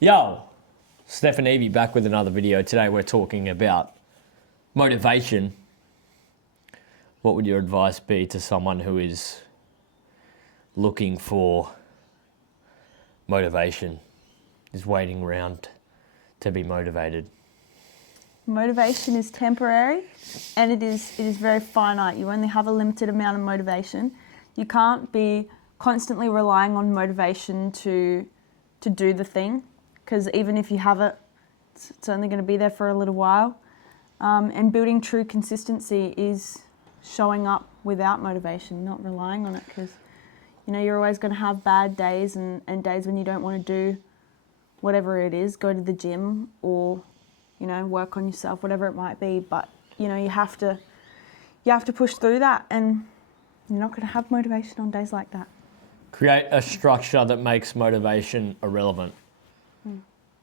Yo, Steph and Evie back with another video. Today we're talking about motivation. What would your advice be to someone who is looking for motivation, is waiting around to be motivated? Motivation is temporary and it is very finite. You only have a limited amount of motivation. You can't be constantly relying on motivation to do the thing, because even if you have it, it's only going to be there for a little while. And building true consistency is showing up without motivation, not relying on it, because you're always going to have bad days and days when you don't want to do whatever it is, go to the gym or work on yourself, whatever it might be. But you have to push through that, and you're not going to have motivation on days like that. Create a structure that makes motivation irrelevant,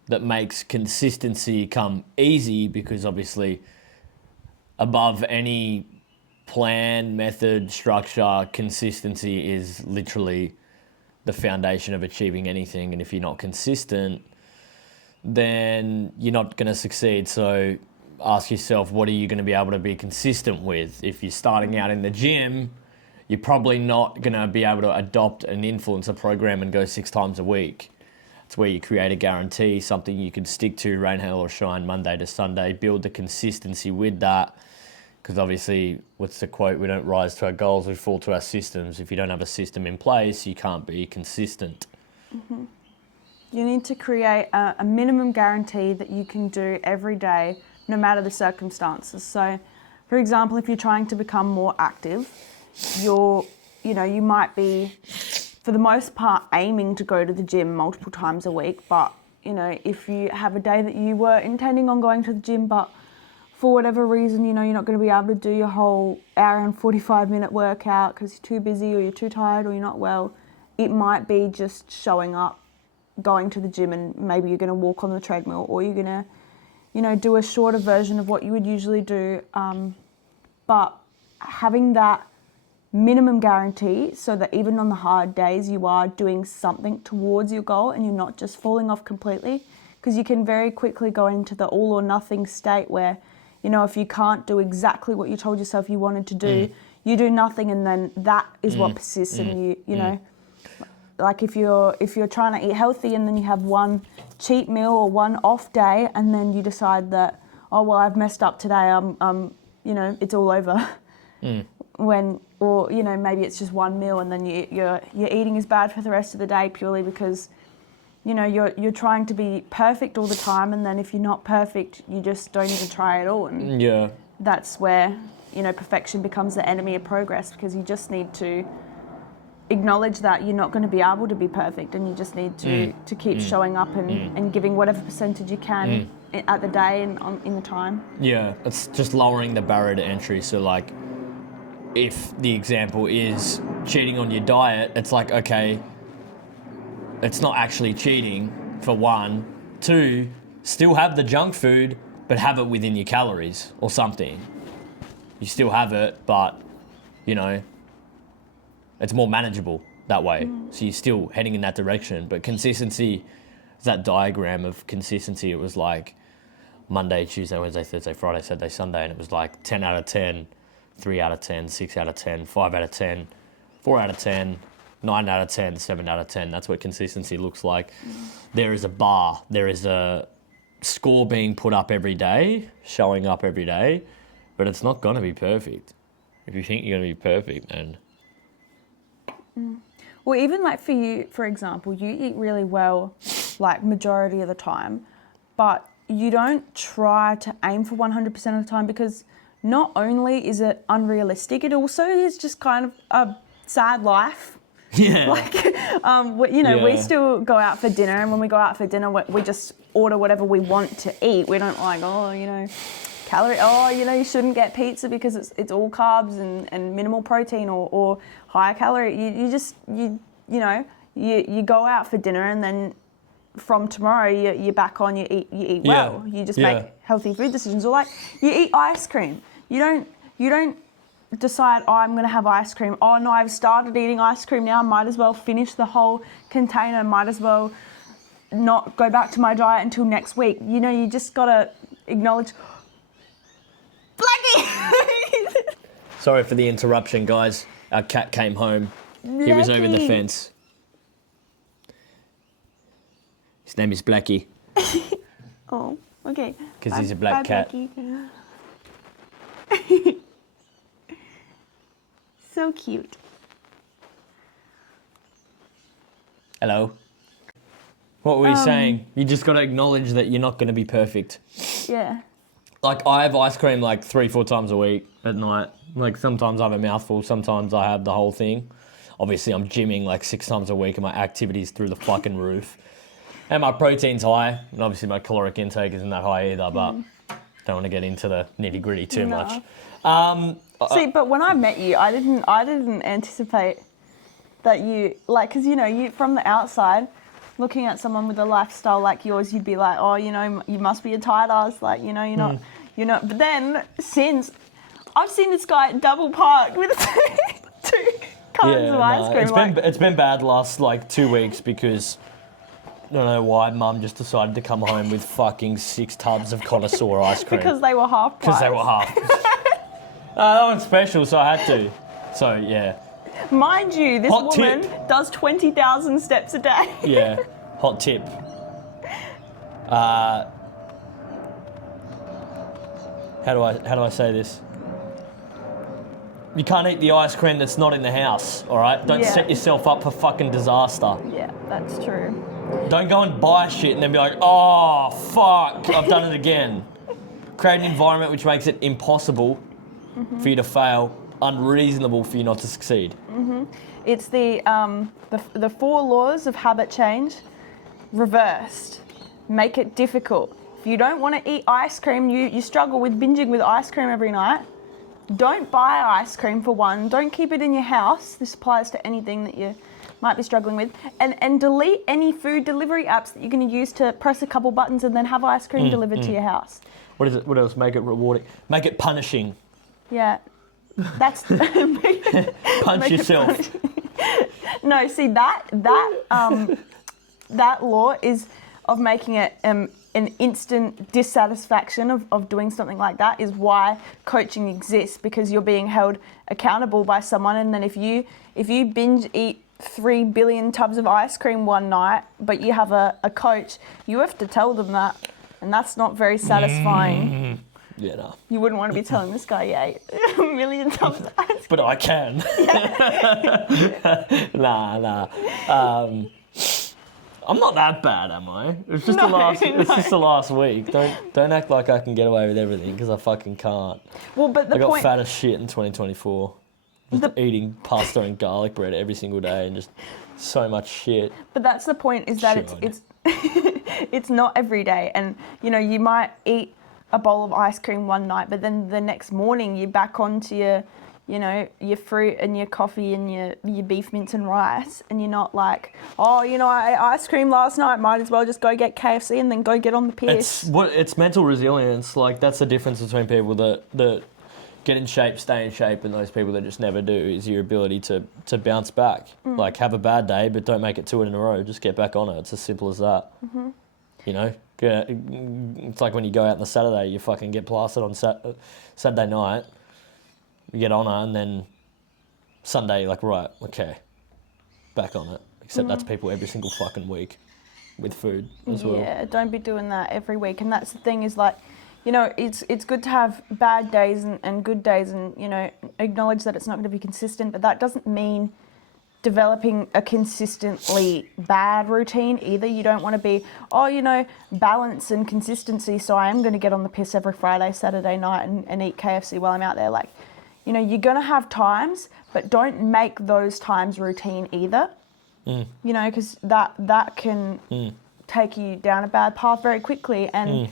that makes consistency come easy, because obviously above any plan, method, structure, consistency is literally the foundation of achieving anything. And if you're not consistent, then you're not going to succeed. So ask yourself, what are you going to be able to be consistent with? If you're starting out in the gym, you're probably not going to be able to adopt an influencer program and go 6 times a week. It's where you create a guarantee, something you can stick to, rain, hail or shine, Monday to Sunday, build the consistency with that. Because obviously, what's the quote? We don't rise to our goals, we fall to our systems. If you don't have a system in place, you can't be consistent. Mm-hmm. You need to create a minimum guarantee that you can do every day, no matter the circumstances. So, for example, if you're trying to become more active, you might be, for the most part, aiming to go to the gym multiple times a week. But, if you have a day that you were intending on going to the gym, but for whatever reason, you're not going to be able to do your whole hour and 45-minute workout because you're too busy or you're too tired or you're not well, it might be just showing up, going to the gym, and maybe you're going to walk on the treadmill, or you're going to, do a shorter version of what you would usually do. But having that minimum guarantee, so that even on the hard days you are doing something towards your goal and you're not just falling off completely, because you can very quickly go into the all or nothing state where, if you can't do exactly what you told yourself you wanted to do, you do nothing, and then that is what persists in you, know. Like if you're trying to eat healthy and then you have one cheat meal or one off day, and then you decide that, oh well, I've messed up today, it's all over. Maybe it's just one meal, and then your eating is bad for the rest of the day purely because you're trying to be perfect all the time, and then if you're not perfect, you just don't even try at all. And that's where perfection becomes the enemy of progress, because you just need to acknowledge that you're not going to be able to be perfect, and you just need to keep showing up and giving whatever percentage you can at the day and in the time. Yeah, it's just lowering the barrier to entry. So like, if the example is cheating on your diet, it's like, okay, it's not actually cheating, for one. 2, still have the junk food, but have it within your calories or something. You still have it, but, it's more manageable that way. So you're still heading in that direction. But consistency, that diagram of consistency, it was like Monday, Tuesday, Wednesday, Thursday, Friday, Saturday, Sunday, and it was like 10 out of 10, 3 out of 10, 6 out of 10, 5 out of 10, 4 out of 10, 9 out of 10, 7 out of 10. That's what consistency looks like. There is a bar. There is a score being put up every day, showing up every day, but it's not going to be perfect. If you think you're going to be perfect, then... Well, even like for you, for example, you eat really well, like majority of the time, but you don't try to aim for 100% of the time, because not only is it unrealistic, it also is just kind of a sad life. Yeah. We still go out for dinner, and when we go out for dinner, we just order whatever we want to eat. We don't like, calorie, you shouldn't get pizza because it's all carbs and minimal protein or higher calorie. You go out for dinner, and then from tomorrow you're back on, you eat well. You just make healthy food decisions. Or like you eat ice cream. You don't decide, oh, I'm going to have ice cream. Oh no, I've started eating ice cream now. I might as well finish the whole container. Might as well not go back to my diet until next week. You know, you just gotta acknowledge. Blackie! Sorry for the interruption, guys. Our cat came home. He was over the Blackie. fence. His name is Blackie. Oh, okay. 'Cause he's a black cat. Blackie. So cute. Hello. What were you saying? You just got to acknowledge that you're not going to be perfect. Yeah. Like, I have ice cream like 3-4 times a week at night. Like, sometimes I have a mouthful, sometimes I have the whole thing. Obviously, I'm gymming like 6 times a week and my activity's through the fucking roof. And my protein's high, and obviously my caloric intake isn't that high either, but don't want to get into the nitty-gritty too No. much. See, but when I met you, I didn't anticipate that you, like, because, you know, you from the outside, looking at someone with a lifestyle like yours, you'd be like, oh, you know, you must be a tight ass, like, you know, you're not. But then, since I've seen this guy double park with 2 cartons of ice cream, it's been bad last like 2 weeks because I don't know why Mum just decided to come home with fucking 6 tubs of connoisseur ice cream. because they were half price. Because they were half. That one's special, so I had to. So, yeah. Mind you, this Hot woman tip. does 20,000 steps a day. Yeah. Hot tip. How do I say this? You can't eat the ice cream that's not in the house, all right? Don't Yeah. set yourself up for fucking disaster. Yeah, that's true. Don't go and buy shit and then be like, oh, fuck, I've done it again. Create an environment which makes it impossible for you to fail, unreasonable for you not to succeed. It's the 4 laws of habit change reversed. Make it difficult. If you don't want to eat ice cream, you struggle with binging with ice cream every night. Don't buy ice cream for one. Don't keep it in your house. This applies to anything that you might be struggling with. And delete any food delivery apps that you're going to use to press a couple buttons and then have ice cream delivered to your house. What is it? What else? Make it rewarding. Make it punishing. Yeah. That's Punch Make it yourself. No, see that law is of making it an instant dissatisfaction of doing something like that is why coaching exists, because you're being held accountable by someone, and then if you binge eat 3 billion tubs of ice cream one night, but you have a coach, you have to tell them that, and that's not very satisfying. Yeah, no. You wouldn't want to be telling this guy you ate a million tubs of ice cream. But I can. Nah. I'm not that bad, am I? It's just just the last week. Don't act like I can get away with everything, because I fucking can't. Well, but I got fat as shit in 2024. Just eating pasta and garlic bread every single day and just so much shit. But that's the point, is that Sure. it's it's not every day, and you know, you might eat a bowl of ice cream one night, but then the next morning you're back onto your fruit and your coffee and your beef mince and rice, and you're not like, oh, you know, I ate ice cream last night, might as well just go get KFC and then go get on the piss. It's mental resilience. Like, that's the difference between people that get in shape, stay in shape, and those people that just never do, is your ability to bounce back. Like, have a bad day, but don't make it 2 in a row. Just get back on it. It's as simple as that. You know? It's like when you go out on the Saturday, you fucking get plastered on Saturday night, you get on it, and then Sunday, like, right, okay, back on it. Except that's people every single fucking week with food as well. Yeah, don't be doing that every week. And that's the thing, is like, you know, it's good to have bad days and good days, and, you know, acknowledge that it's not going to be consistent, but that doesn't mean developing a consistently bad routine either. You don't want to be, oh, you know, balance and consistency, so I am going to get on the piss every Friday, Saturday night and eat KFC while I'm out there. Like, you know, you're going to have times, but don't make those times routine either. You know, because that can take you down a bad path very quickly. And,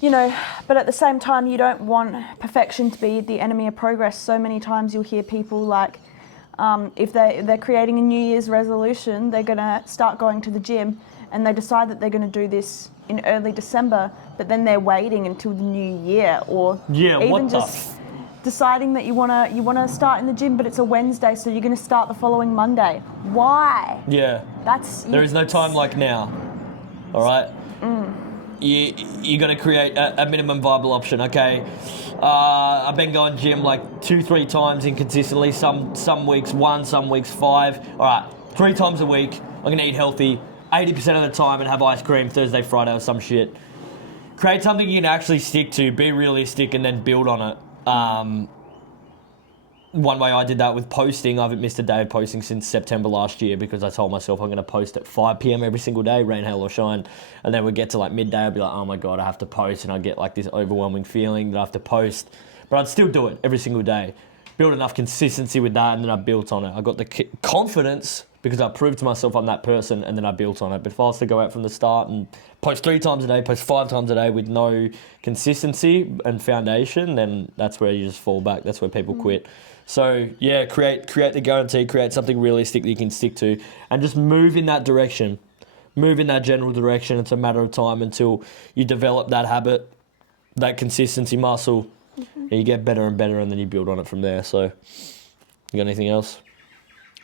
you know, but at the same time, you don't want perfection to be the enemy of progress. So many times you'll hear people like, if they're creating a New Year's resolution, they're going to start going to the gym, and they decide that they're going to do this in early December, but then they're waiting until the new year, or even just deciding that you want to start in the gym, but it's a Wednesday, so you're going to start the following Monday. Why? Yeah. There is no time like now. All right. You got to create a minimum viable option. Okay. I've been going gym like 2-3 times inconsistently. Some weeks 1, some weeks 5. All right. 3 times a week. I'm gonna eat healthy 80% of the time and have ice cream Thursday, Friday, or some shit. Create something you can actually stick to. Be realistic, and then build on it. One way I did that with posting, I haven't missed a day of posting since September last year because I told myself I'm going to post at 5 p.m. every single day, rain, hail or shine. And then we'd get to like midday, I'd be like, oh my God, I have to post. And I'd get like this overwhelming feeling that I have to post. But I'd still do it every single day. Build enough consistency with that, and then I built on it. I got the confidence because I proved to myself I'm that person, and then I built on it. But if I was to go out from the start and post 3 times a day, post 5 times a day with no consistency and foundation, then that's where you just fall back. That's where people quit. So yeah, create the guarantee, create something realistic that you can stick to, and just move in that direction. Move in that general direction. It's a matter of time until you develop that habit, that consistency muscle, and you get better and better, and then you build on it from there. So, you got anything else?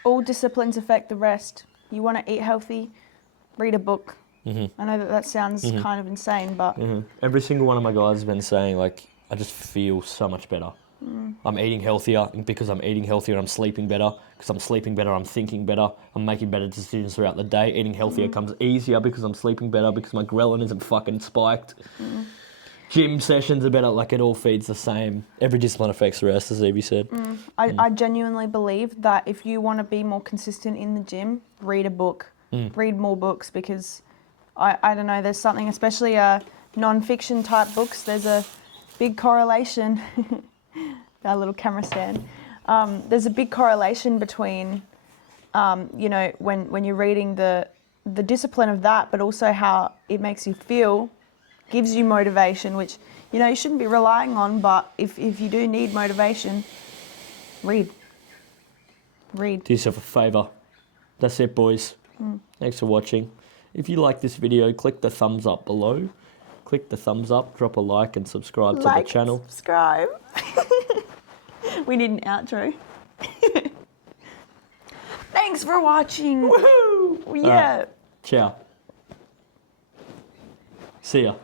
All disciplines affect the rest. You want to eat healthy, read a book. I know that sounds kind of insane, but Every single one of my guys has been saying, like, I just feel so much better. I'm eating healthier, and because I'm eating healthier, I'm sleeping better. Because I'm sleeping better, I'm thinking better. I'm making better decisions throughout the day. Eating healthier comes easier because I'm sleeping better, because my ghrelin isn't fucking spiked. Gym sessions are better. Like, it all feeds the same. Every discipline affects the rest, as Evie said. I genuinely believe that if you want to be more consistent in the gym, read a book. Read more books, because I don't know, there's something, especially non-fiction type books, there's a big correlation. Our little camera stand. There's a big correlation between, you know, when you're reading the discipline of that, but also how it makes you feel, gives you motivation, which, you know, you shouldn't be relying on, but if you do need motivation, read. Read. Do yourself a favour. That's it, boys. Thanks for watching. If you like this video, click the thumbs up below. Click the thumbs up, drop a like, and subscribe to the channel. Subscribe. We need an outro. Thanks for watching. Woohoo! Yeah. Ciao. See ya.